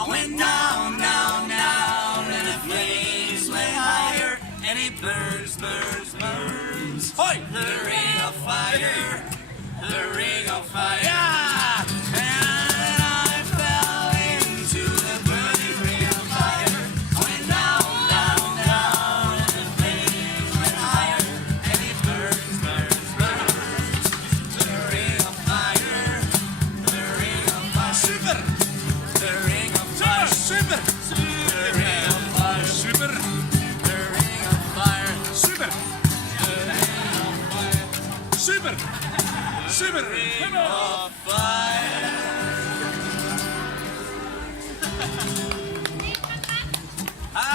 I went down, down, down, and the flames went higher, and it burns, burns, burns. Hoi! The ring of fire, the ring of fire. Yeah! And I fell into the burning ring of fire. I went down, down, down, and the flames went higher, and it burns, burns, burns. The ring of fire, the ring of fire. Super! The ring of fire. Super! The ring of fire. Super! The ring of fire. Super! The ring of fire. Super! Super! Ring of